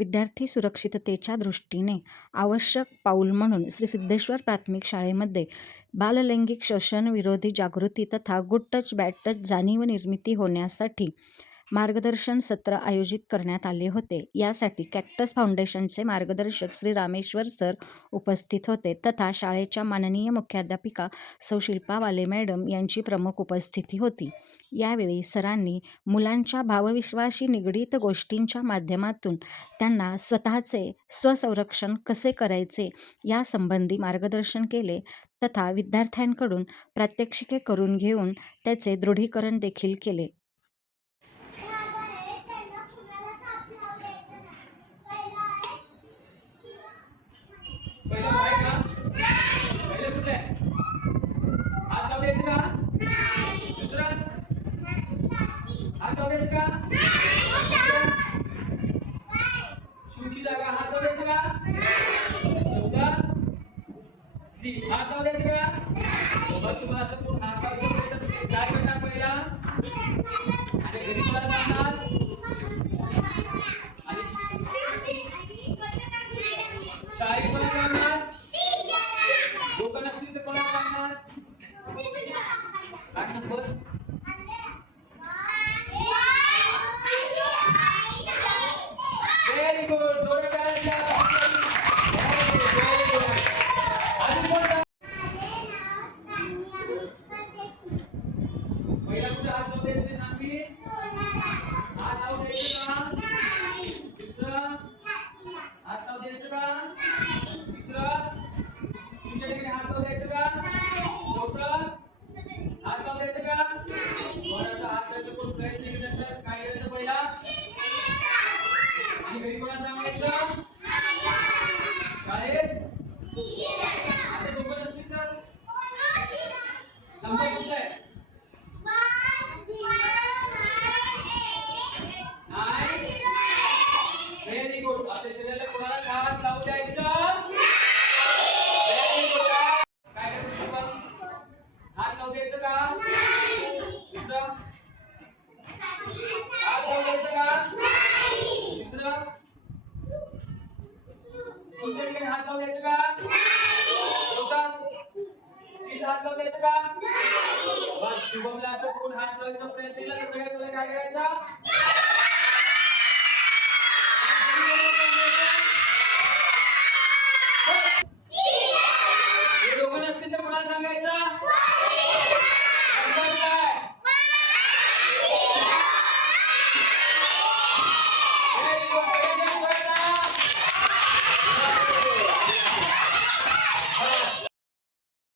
विद्यार्थी सुरक्षिततेच्या दृष्टीने आवश्यक पाऊल म्हणून श्री सिद्धेश्वर प्राथमिक शाळेमध्ये बाललैंगिक शोषण विरोधी जागृती तथा गुड टच बॅड टच जाणीव निर्मिती होण्यासाठी मार्गदर्शन सत्र आयोजित करण्यात आले होते. यासाठी कॅक्टस फाउंडेशनचे मार्गदर्शक श्री रामेश्वर सर उपस्थित होते तथा शाळेच्या माननीय मुख्याध्यापिका सौ शिल्पा वाले मॅडम यांची प्रमुख उपस्थिती होती. यावेळी सरांनी मुलांच्या भावविश्वाशी निगडीत गोष्टींच्या माध्यमातून त्यांना स्वतःचे स्वसंरक्षण कसे करायचे यासंबंधी मार्गदर्शन केले तथा विद्यार्थ्यांकडून प्रात्यक्षिके करून घेऊन त्याचे दृढीकरण देखील केले. Very good. शुभमला असं कोण हात लावायचा प्रयत्न केला तर सगळ्यात पहिले काय करायचा?